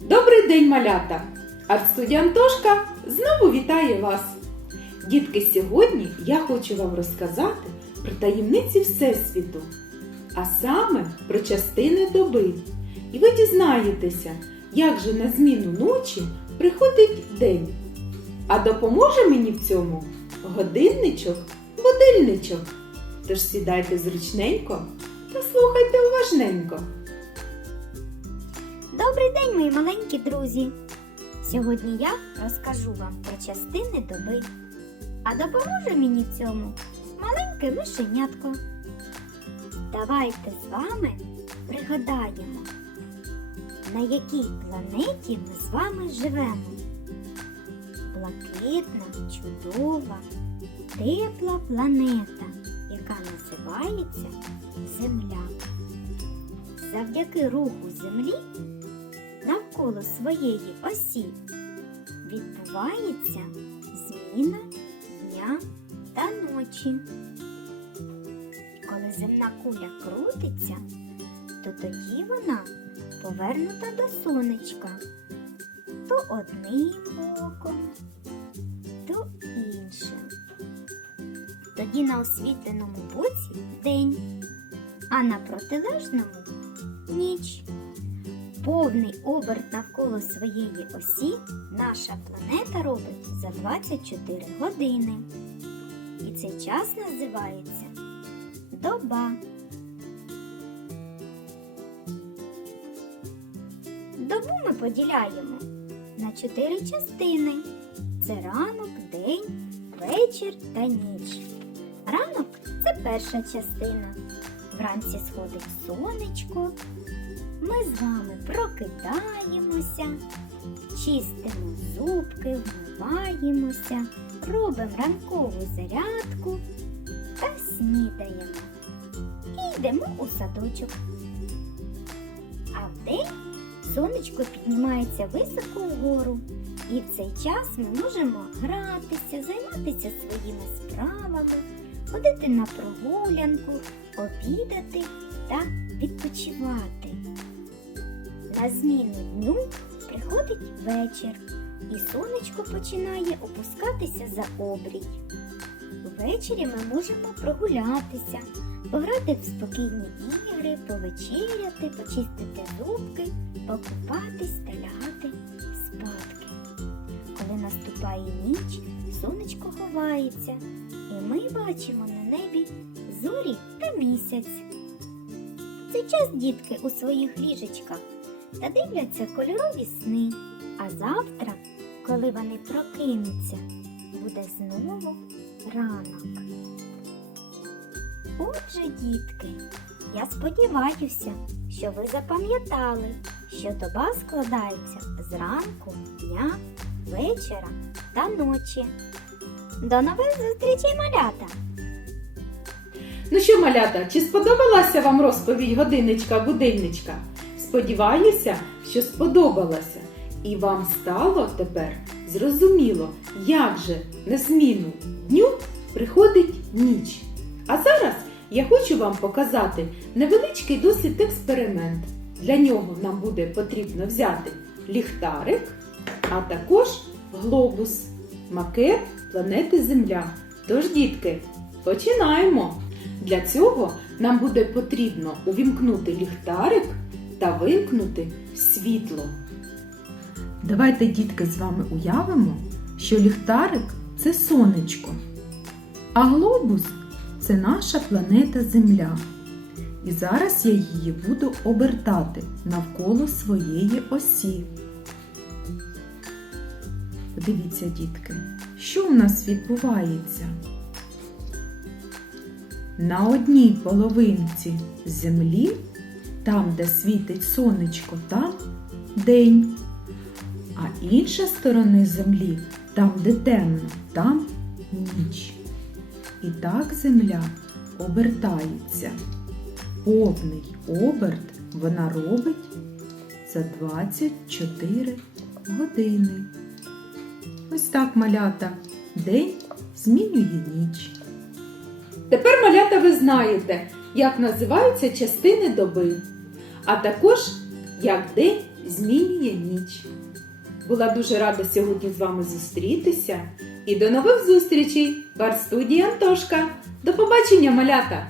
Добрий день, малята! Арт-студія Антошка знову вітає вас! Дітки, сьогодні я хочу вам розказати про таємниці Всесвіту, а саме про частини доби. І ви дізнаєтеся, як же на зміну ночі приходить день. А допоможе мені в цьому годинничок, будильничок. Тож сідайте зручненько та слухайте уважненько. Добрий день, мої маленькі друзі! Сьогодні я розкажу вам про частини доби. А допоможе мені цьому маленьке мишенятко. Давайте з вами пригадаємо, на якій планеті ми з вами живемо. Блакитна, чудова, тепла планета, називається Земля. Завдяки руху Землі навколо своєї осі відбувається зміна дня та ночі. Коли земна куля крутиться, то тоді вона повернута до сонечка то одним боком, то іншим. Тоді на освітленому боці день, а на протилежному ніч. Повний оберт навколо своєї осі наша планета робить за 24 години. І цей час називається доба. Добу ми поділяємо на чотири частини. Це ранок, день, вечір та ніч. Перша частина. Вранці сходить сонечко, ми з вами прокидаємося, чистимо зубки, вмиваємося, робимо ранкову зарядку та снідаємо. І йдемо у садочок. А вдень сонечко піднімається високо вгору. І в цей час ми можемо гратися, займатися своїми справами, ходити на прогулянку, обідати та відпочивати. На зміну дню приходить вечір, і сонечко починає опускатися за обрій. Ввечері ми можемо прогулятися, пограти в спокійні ігри, повечеряти, почистити зубки, покупатись та лягати спадки. Коли наступає ніч, сонечко ховається, і ми бачимо на небі зорі та місяць. В цей час дітки у своїх ліжечках та дивляться кольорові сни. А завтра, коли вони прокинуться, буде знову ранок. Отже, дітки, я сподіваюся, що ви запам'ятали, що доба складається з ранку, дня, вечора та ночі. До нових зустрічей, малята! Ну що, малята, чи сподобалася вам розповідь годинничка будильничка? Сподіваюся, що сподобалася. І вам стало тепер зрозуміло, як же на зміну дню приходить ніч. А зараз я хочу вам показати невеличкий досить експеримент. Для нього нам буде потрібно взяти ліхтарик, а також глобус, макет планети Земля. Тож, дітки, починаємо! Для цього нам буде потрібно увімкнути ліхтарик та вимкнути світло. Давайте, дітки, з вами уявимо, що ліхтарик це сонечко, а глобус це наша планета Земля. І зараз я її буду обертати навколо своєї осі. Подивіться, дітки, що в нас відбувається? На одній половинці землі, там, де світить сонечко, там день, а інша сторона землі, там, де темно, там ніч. І так земля обертається. Повний оберт вона робить за 24 години. Ось так малята. День змінює ніч. Тепер малята ви знаєте, як називаються частини доби, а також як день змінює ніч. Була дуже рада сьогодні з вами зустрітися і до нових зустрічей в арт-студії Антошка. До побачення, малята!